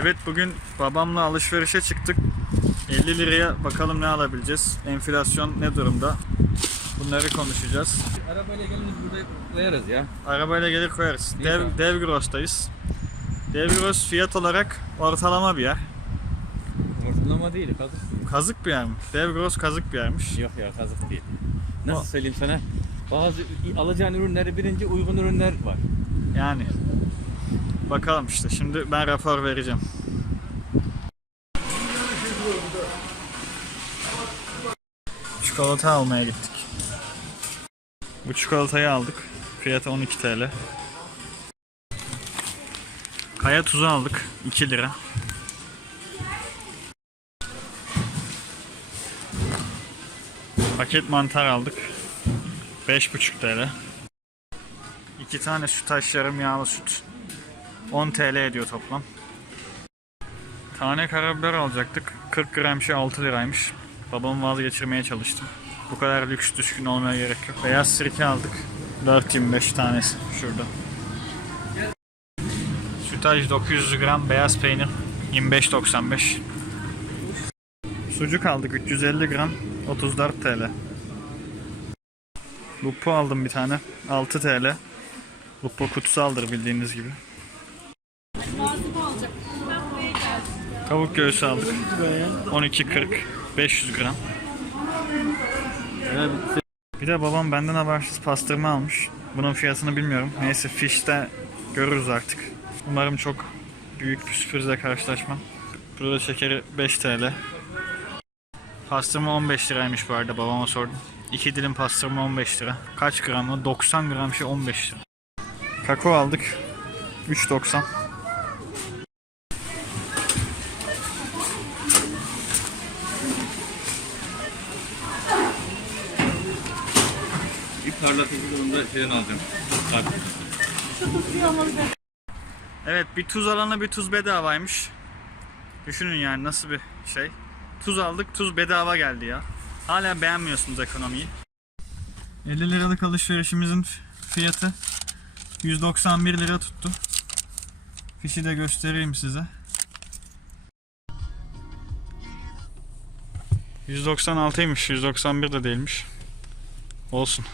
Evet bugün babamla alışverişe çıktık. 50 liraya bakalım ne alabileceğiz. Enflasyon ne durumda? Bunları konuşacağız. Arabayla gelince burada koyarız ya. Arabayla gelir koyarız. İyi Dev. Devgros'tayız. Devgros fiyat olarak ortalama bir yer. Ortalama değil, kazık. Kazık bir yer mi? Devgros kazık bir yermiş. Yok ya kazık değil. Nasıl O- söyleyeyim sana? Bazı alacağın ürünleri birinci uygun ürünler var. Yani. Bakalım işte. Şimdi ben rapor vereceğim. Çikolata almaya gittik. Bu çikolatayı aldık. Fiyatı 12 TL. Kaya tuzu aldık. 2 lira. Paket mantar aldık. 5,5 TL. İki tane sütaş yarım yağlı süt. 10 TL ediyor toplam. Tane karabiber alacaktık. 40 gram şey 6 liraymış. Babamı vazgeçirmeye çalıştım. Bu kadar lüks düşkün olmaya gerek yok. Beyaz sirke aldık. 4.25 tanesi şurada. Sütaş 900 gram beyaz peynir 25.95. Sucuk aldık 350 gram 34 TL. Lupu aldım bir tane 6 TL. Lupo kutusu aldır bildiğiniz gibi. Tavuk göğsü aldık. 12.40 500 gram. Bir de babam benden habersiz pastırma almış. Bunun fiyatını bilmiyorum. Neyse fişte görürüz artık. Umarım çok büyük bir sürprizle karşılaşmam. Burada şekeri 5 TL. Pastırma 15 liraymış bu arada babama sordum. 2 dilim pastırma 15 lira. Kaç gramı? 90 gram şey 15 lira. Kakao aldık. 3.90. Bir parlatıcı durumda şeyden alacağım. Evet bir tuz alana bir tuz bedavaymış. Düşünün yani nasıl bir şey. Tuz aldık tuz bedava geldi ya. Hala beğenmiyorsunuz ekonomiyi. 50 liralık alışverişimizin fiyatı 191 lira tuttu. Fişi de göstereyim size. 196'ymış 191 de değilmiş. Olsun.